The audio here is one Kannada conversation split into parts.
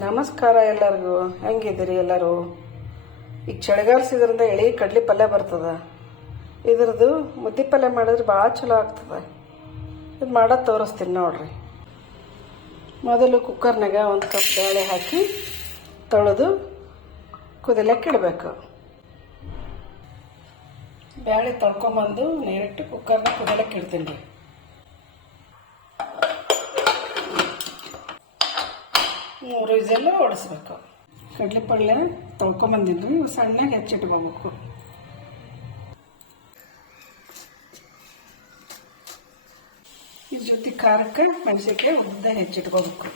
ನಮಸ್ಕಾರ ಎಲ್ಲರಿಗೂ. ಹೆಂಗಿದ್ದೀರಿ ಎಲ್ಲರೂ? ಈಗ ಚಳಿಗಾಲಿಸಿದ್ರಿಂದ ಎಳೆ ಕಡ್ಲಿ ಪಲ್ಯ ಬರ್ತದ. ಇದ್ರದ್ದು ಮುದ್ದೆ ಪಲ್ಯ ಮಾಡಿದ್ರೆ ಭಾಳ ಚಲೋ ಆಗ್ತದೆ. ಇದು ಮಾಡೋದು ತೋರಿಸ್ತೀನಿ ನೋಡ್ರಿ. ಮೊದಲು ಕುಕ್ಕರ್ನಾಗ ಒಂದು ಕಪ್ ಬೇಳೆ ಹಾಕಿ ತೊಳೆದು ಕುದಿಲಕ್ಕೆ ಇಡಬೇಕು ಬೇಳೆ ತೊಳ್ಕೊಂಬಂದು ನೀರಿಟ್ಟು ಕುಕ್ಕರ್ನ ಕುದಿಲಕ್ಕೆ ಇಡ್ತೀನಿ ರೀ. ಮೂರು ವಿಸಲ್ಲು ಓಡಿಸ್ಬೇಕು. ಕಡ್ಲೆ ಪಲ್ಯ ತೊಳ್ಕೊಂಬಂದಿದ್ವಿ ಸಣ್ಣಗೆ ಹೆಚ್ಚಿಟ್ಕೋಬೇಕು ಇದ್ರ ಜೊತೆ ಖಾರಕ್ಕೆ ಮೆಣಸಿನ್ಕಾಯಿ ಉದ್ದ ಹೆಚ್ಚಿಟ್ಕೋಬೇಕು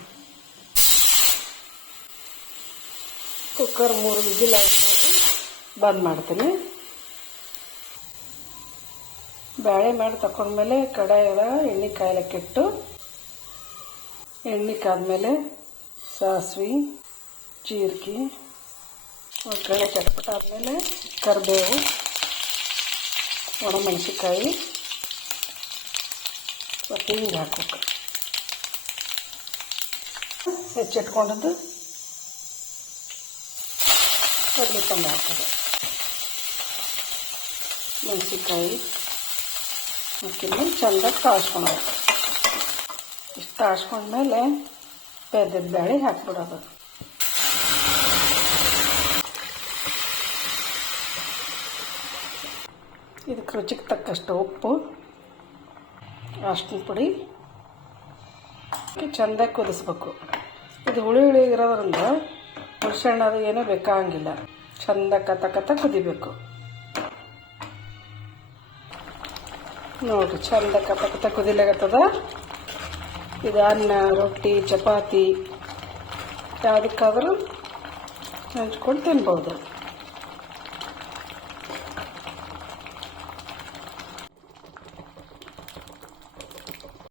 ಕುಕ್ಕರ್ ಮೂರು ವಿಜಿಲ್ ನೋಡಿ, ಬಂದ್ ಮಾಡ್ತೀನಿ. ಬ್ಯಾಳೆ ಮಾಡಿ ತಕೊಂಡ್ಮೇಲೆ ಕಡಾಯದ ಎಣ್ಣೆ ಕಾಯ್ಲಕ್ಕಿಟ್ಟು, ಎಣ್ಣೆ ಕಾದ್ಮೇಲೆ ಸಾಸಿವೆ ಜೀರಿಗೆ ಒಗ್ಗರಣೆ ಚಟ್ಪಟ ಆದಮೇಲೆ ಕರಿಬೇವು ಒಣಮೆಣಸಿನ್ಕಾಯಿ ಮತ್ತು ಹಿಂಗೆ ಹಾಕ್ಬೇಕು ಹೆಚ್ಚಿಟ್ಕೊಂಡದ್ದು ಕಡಲೆ ಪಲ್ಯ ಹಾಕೋದು ಮೆಣಸಿನ್ಕಾಯಿ ಹಾಕಿದ್ಮೇಲೆ ಚೆಂದಾಗಿ ತಾಳ್ಸ್ಕೊಳೋದು ಇಷ್ಟು ತಾಳ್ಸ್ಕೊಂಡ್ಮೇಲೆ ಬೆದ್ದದ ಬೇಳೆ ಹಾಕ್ಬಿಡೋದು. ಇದಕ್ಕೆ ರುಚಿಗೆ ತಕ್ಕಷ್ಟು ಉಪ್ಪು ಅಷ್ಟು ಪುಡಿ ಚೆಂದ ಕುದಿಸ್ಬೇಕು. ಇದು ಹುಳಿ ಹುಳಿ ಇರೋದ್ರಿಂದ ಹುಣಸೆಹಣ್ಣು ಏನೂ ಬೇಕಾಗಿಲ್ಲ. ಚೆಂದ ಕತ ಕತ ಕುದಿಬೇಕು. ನೋಡಿರಿ, ಚೆಂದ ಕತ ಕತ ಕುದಿಲಾಗತ್ತದ ಇದು ಅನ್ನ ರೊಟ್ಟಿ ಚಪಾತಿ ಯಾವುದಕ್ಕಾದ್ರೂ ಹಂಚ್ಕೊಂಡು ತಿನ್ಬೋದು